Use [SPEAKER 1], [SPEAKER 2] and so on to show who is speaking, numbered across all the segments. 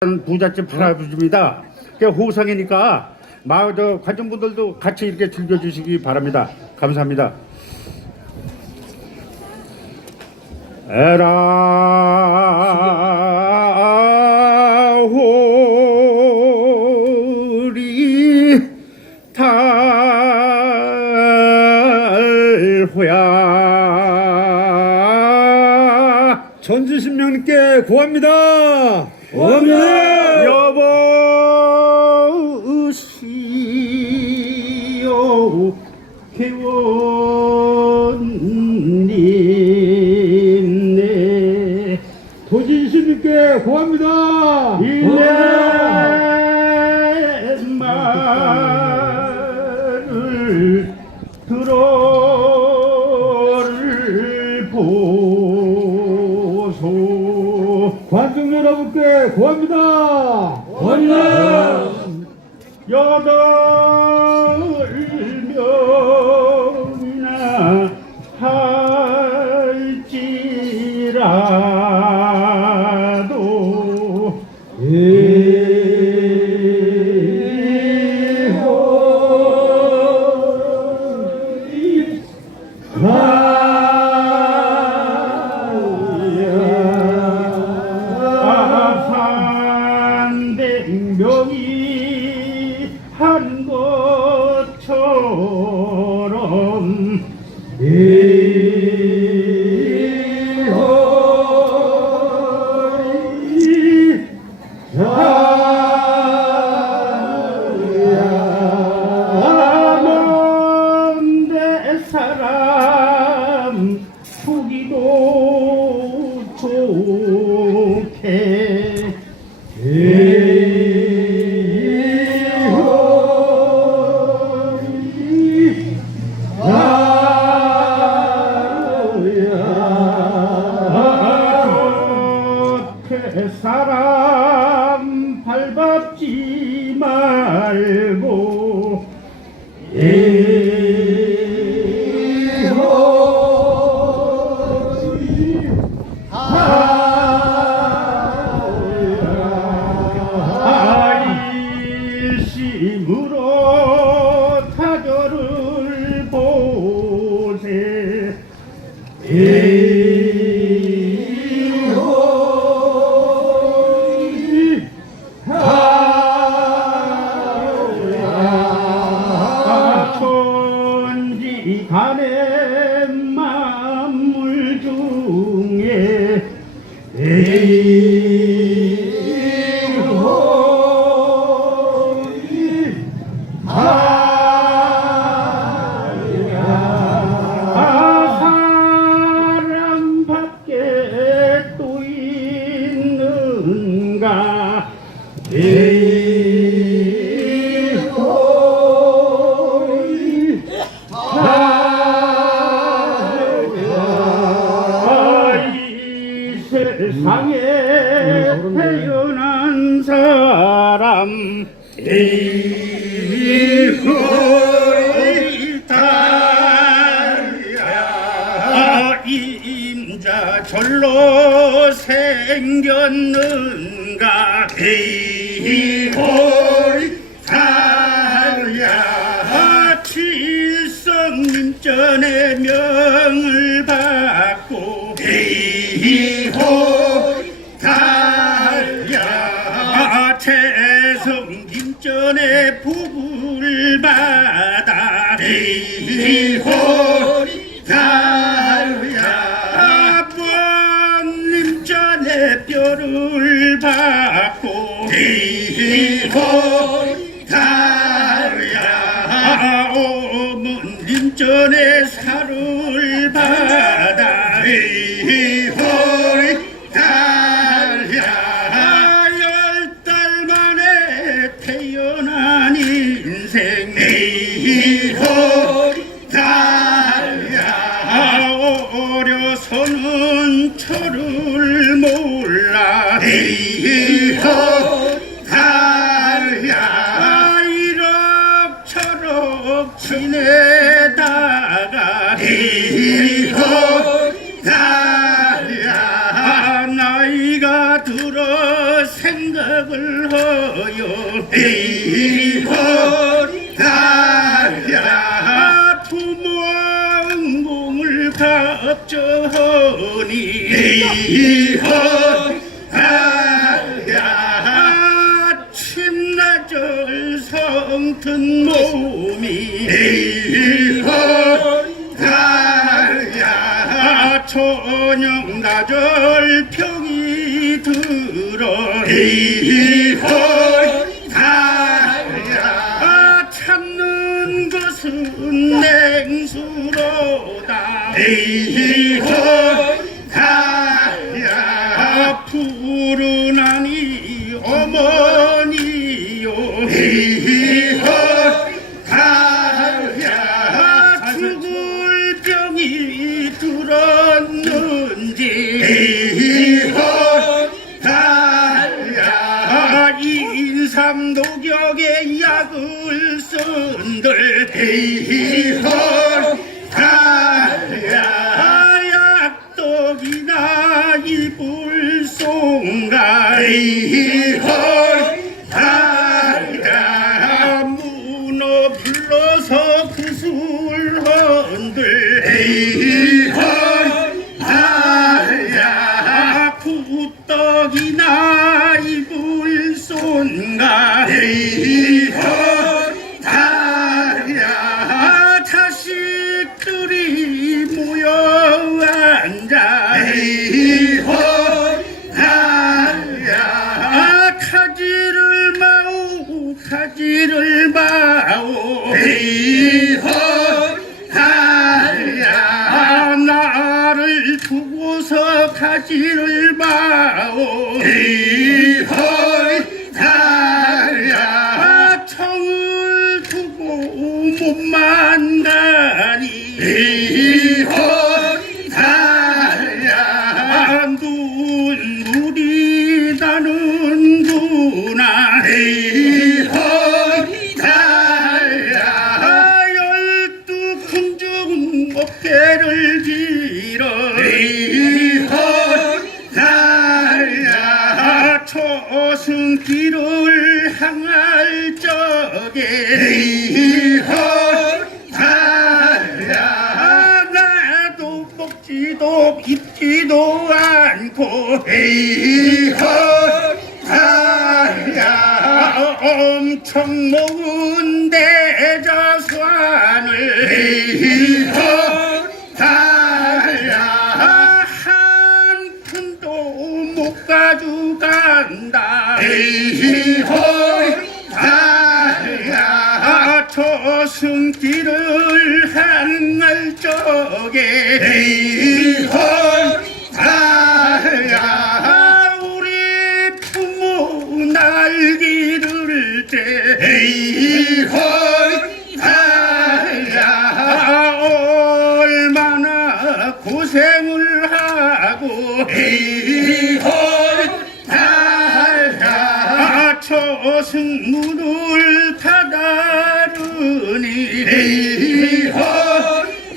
[SPEAKER 1] 부잣집 할아버지입니다. 그 호상이니까 마을 저 관중분들도 같이 이렇게 즐겨주시기 바랍니다. 감사합니다. 에라 호리 달호야
[SPEAKER 2] 전지신명님께 구합니다.
[SPEAKER 1] 구합니다. 여보시오 개원님 네
[SPEAKER 2] 도진신님께 구합니다. 관중 여러분께 구합니다.
[SPEAKER 1] 원래 여덟 명이나 할지라도
[SPEAKER 2] 이
[SPEAKER 1] 보기도 좋게. 사람 밟았지 말 천지 세상에 태어난 사람. 이거리 달야 임자 절로 생겼는가? 이거리 달야 칠성님전의 명 받아 이호리 달야 번님전의 뼈를 받고 이호리 달야 어머님전의 살을 받아 달야 이럭저럭 지내다가 달야 나이가 들어 생각을 을 허여 에이 허리다야 부모 응공을 갑저하니 에이 허 초령나절 병이 들어 에이 허리다야. 참는 것은 냉수로다. 허 삼독역의 약을 쓴들 에이 허리다야 약독이나 이불송가 에이 다야 자식들이 모여 앉아 에이 허리다야 가지를 마오 가지를 마오. 에이 허리다야 나를 두고서 가지를 마오 눈물이 나는구나 에이 허리다야. 열두 군중 어깨를 길어 에이 허리다야. 초승길을 향할 적에 에이 에이 허리다야 한 푼도 못 가져간다. 에이 허리다야 저승길을 향할 적에 승문을 다다르니 에이 허리다야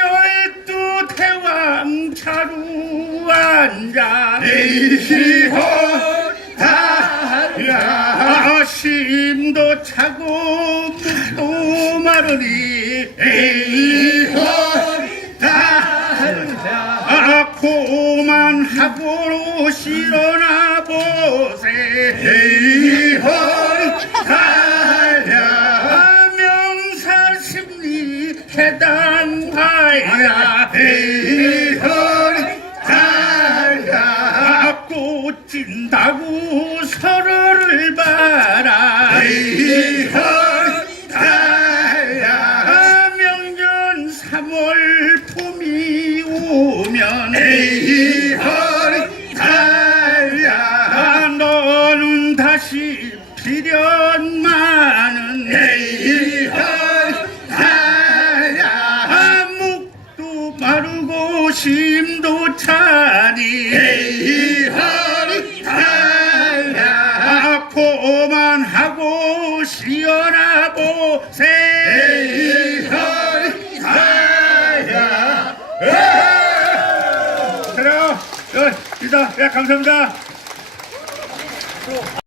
[SPEAKER 1] 열두 태왕 차루 앉아 에이 허리다야 심도 차고 묵도 마르니 에이 허 해당 하야 에이 허리다야 꽃진다고 서로를 봐라. 에이 허리다야 명년 3월 봄이 오면. 에이 허리 예, 감사합니다